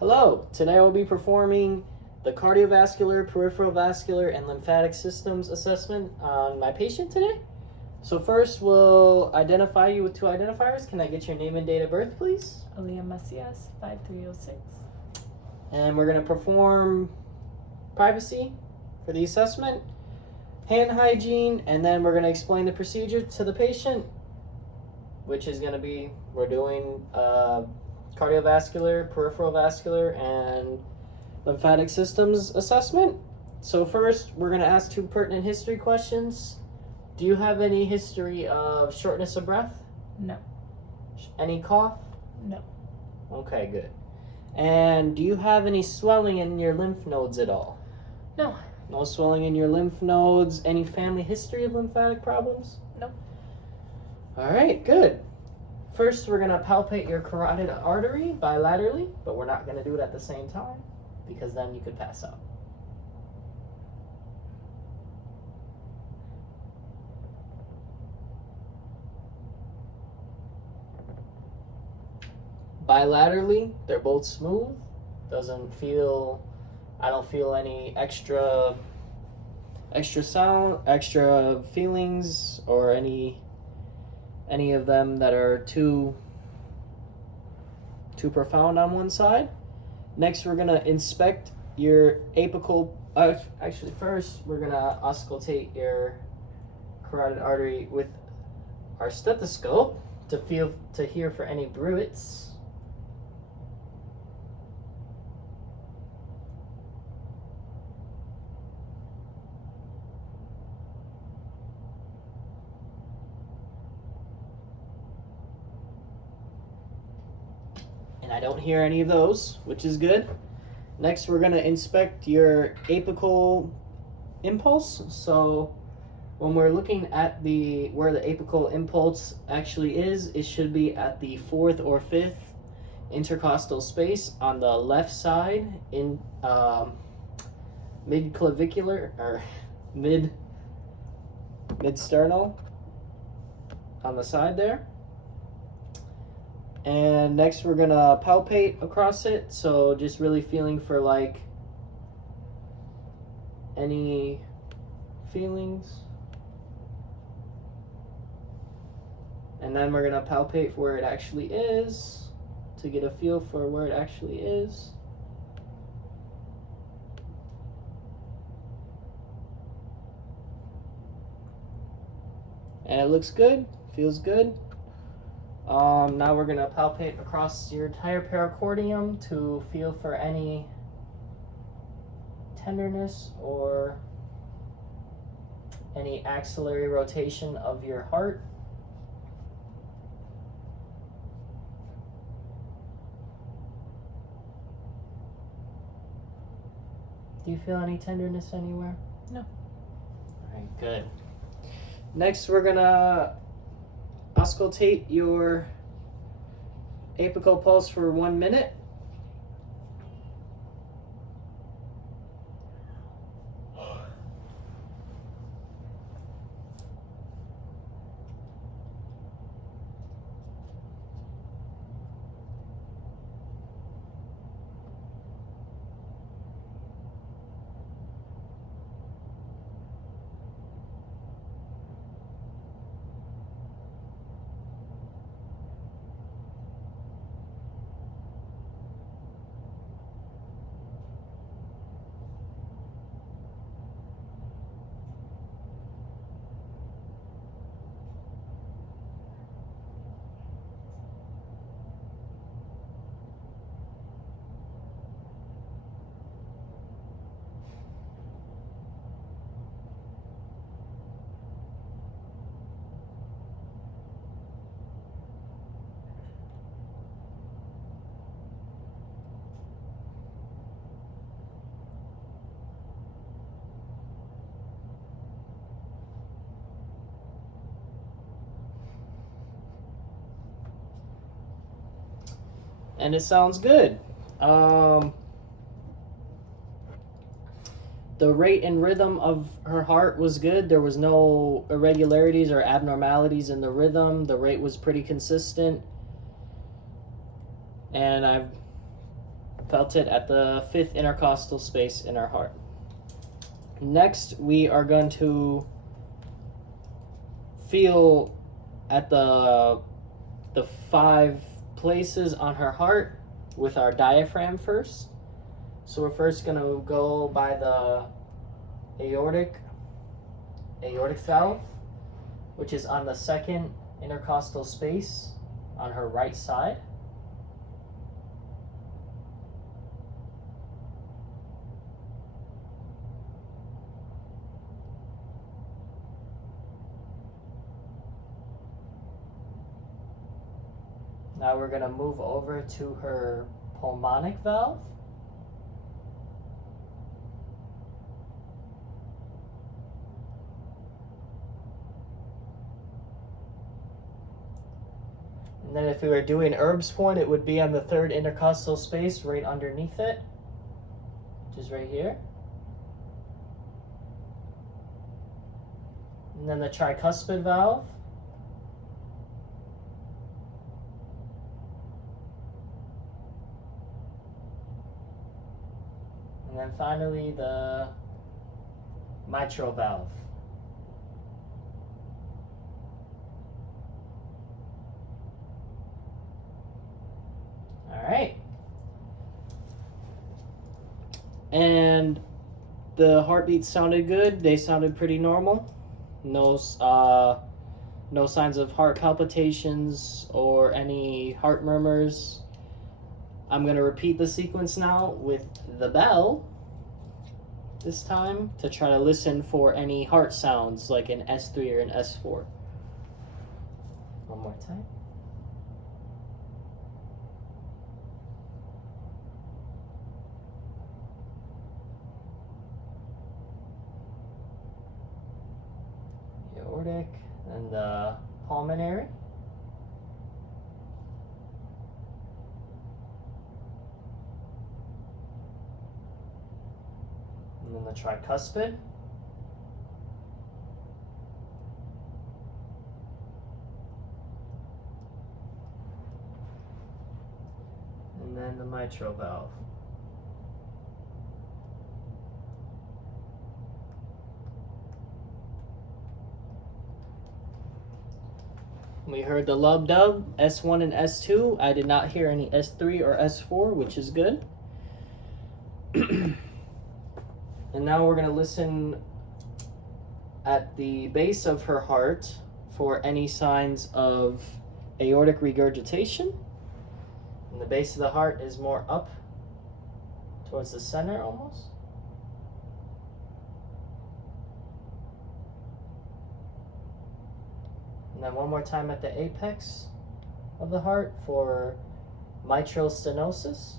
Hello, today I will be performing the cardiovascular, peripheral vascular, and lymphatic systems assessment on my patient today. So first we'll identify you with two identifiers. Can I get your name and date of birth, please? Aaliyah Macias, 5306. And we're going to perform privacy for the assessment, hand hygiene, and then we're going to explain the procedure to the patient, which is going to be, we're doing cardiovascular, peripheral vascular, and lymphatic systems assessment. So first, we're going to ask two pertinent history questions. Do you have any history of shortness of breath? No. Any cough? No. Okay, good. And do you have any swelling in your lymph nodes at all? No. No swelling in your lymph nodes. Any family history of lymphatic problems? No. All right, good. First, we're going to palpate your carotid artery bilaterally, but we're not going to do it at the same time because then you could pass out. Bilaterally, they're both smooth. I don't feel any extra sound, extra feelings, or any of them that are too profound on one side. Next, we're gonna inspect your apical. Actually, first we're gonna auscultate your carotid artery with our stethoscope to hear for any bruits. And I don't hear any of those, which is good. Next, we're going to inspect your apical impulse. So when we're looking at where the apical impulse actually is, it should be at the fourth or fifth intercostal space on the left side in mid-clavicular or mid-sternal on the side there. And next we're gonna palpate across it, so just really feeling for like any feelings. And then we're gonna palpate where it actually is to get a feel for where it actually is. And it looks good, feels good. Now we're going to palpate across your entire pericardium to feel for any tenderness or any axillary rotation of your heart. Do you feel any tenderness anywhere? No. All right, good. Next, we're going to auscultate your apical pulse for 1 minute. And it sounds good. The rate and rhythm of her heart was good. There was no irregularities or abnormalities in the rhythm. The rate was pretty consistent. And I've Felt it at the 5th intercostal space in our heart. Next, we are going to feel at the 5 places on her heart with our diaphragm first. So we're first going to go by the aortic valve, which is on the 2nd intercostal space on her right side. Now we're going to move over to her pulmonic valve. And then if we were doing Erb's point, it would be on the 3rd intercostal space right underneath it, which is right here. And then the tricuspid valve. And then finally the mitral valve. All right. And the heartbeats sounded good. They sounded pretty normal. No signs of heart palpitations or any heart murmurs. I'm going to repeat the sequence now with the bell this time to try to listen for any heart sounds like an S3 or an S4. One more time. Aortic and the pulmonary. And then the tricuspid. And then the mitral valve. We heard the lub dub, S1 and S2. I did not hear any S3 or S4, which is good. And now we're going to listen at the base of her heart for any signs of aortic regurgitation. And the base of the heart is more up towards the center almost. And then one more time at the apex of the heart for mitral stenosis.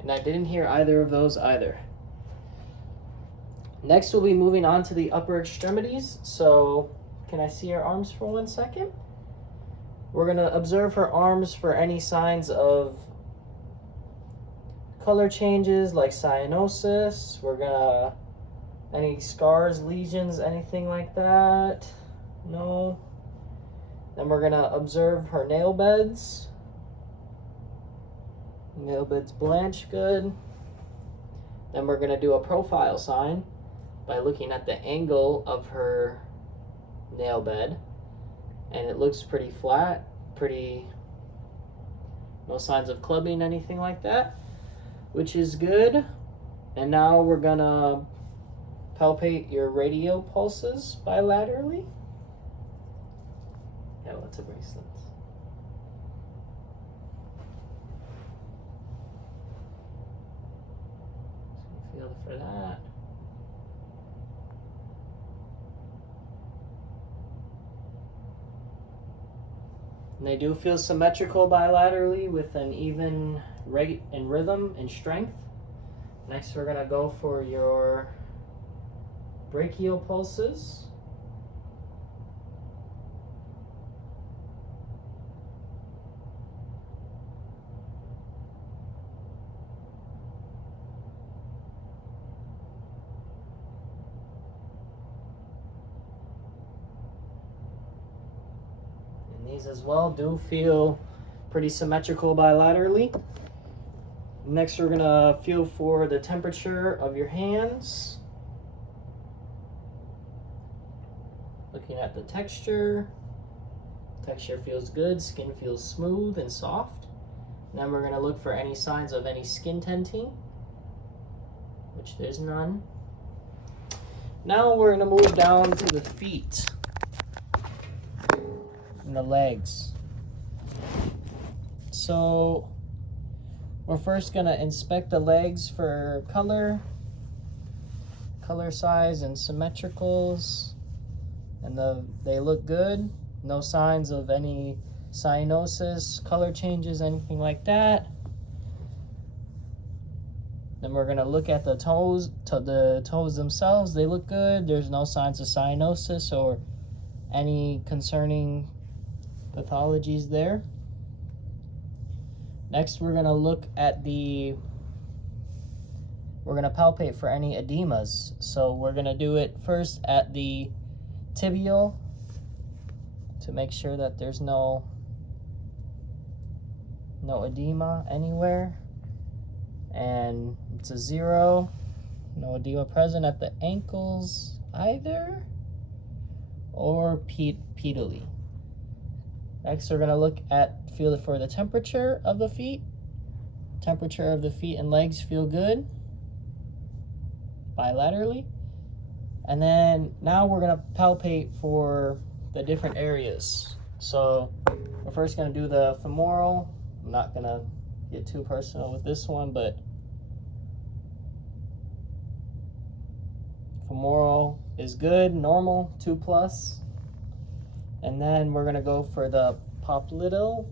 And I didn't hear either of those either. Next, we'll be moving on to the upper extremities. So, can I see her arms for 1 second? We're going to observe her arms for any signs of color changes like cyanosis. We're going to, any scars, lesions, anything like that? No. Then we're going to observe her nail beds. Nail beds blanch, good. Then we're going to do a profile sign by looking at the angle of her nail bed. And it looks pretty flat, no signs of clubbing, anything like that, which is good. And now we're going to palpate your radial pulses bilaterally. Yeah, what's a bracelet? Feel for that. And they do feel symmetrical bilaterally with an even rate and rhythm and strength. Next, we're going to go for your brachial pulses. these as well do feel pretty symmetrical bilaterally. Next, we're gonna feel for the temperature of your hands. Looking at the texture. Texture feels good, skin feels smooth and soft. Then we're gonna look for any signs of any skin tenting, which there's none. Now we're gonna move down to the feet and the legs. So we're first gonna inspect the legs for color size and symmetricals, and they look good. No signs of any cyanosis, color changes, anything like that. Then we're gonna look at the toes themselves. They look good. There's no signs of cyanosis or any concerning pathologies there. Next, we're gonna look at we're gonna palpate for any edemas. So we're gonna do it first at the tibial to make sure that there's no edema anywhere. And it's a 0. No edema present at the ankles either, or pedally. Next, we're gonna feel it for the temperature of the feet. Temperature of the feet and legs feel good bilaterally. And then now we're gonna palpate for the different areas. So we're first gonna do the femoral. I'm not gonna get too personal with this one, but femoral is good, normal, 2+. And then we're gonna go for the popliteal,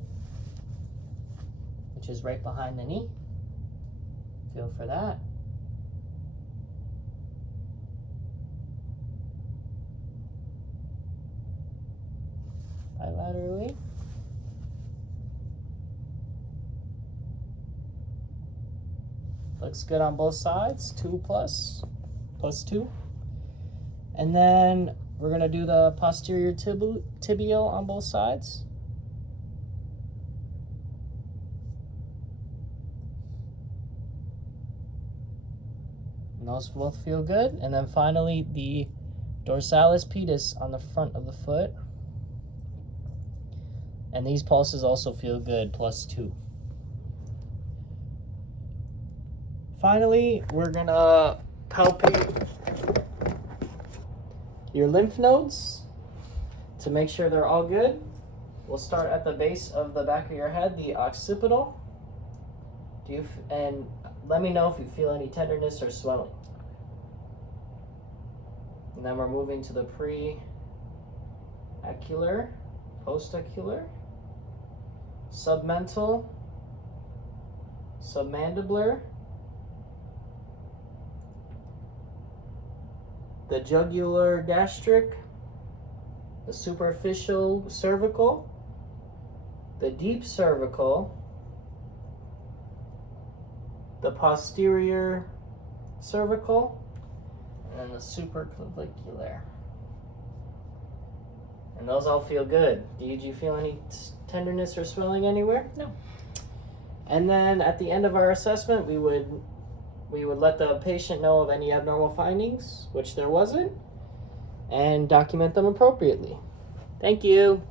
which is right behind the knee. Feel for that. Bilaterally. Looks good on both sides, 2+, +2. And then we're gonna do the posterior tibial on both sides. And those both feel good. And then finally, the dorsalis pedis on the front of the foot. And these pulses also feel good, +2. Finally, we're gonna palpate your lymph nodes to make sure they're all good. We'll start at the base of the back of your head, the occipital. And let me know if you feel any tenderness or swelling. And then we're moving to the preocular, postocular, submental, submandibular, the jugular gastric, the superficial cervical, the deep cervical, the posterior cervical, and then the supraclavicular. And those all feel good. Did you feel any tenderness or swelling anywhere? No. And then at the end of our assessment, we would let the patient know of any abnormal findings, which there wasn't, and document them appropriately. Thank you.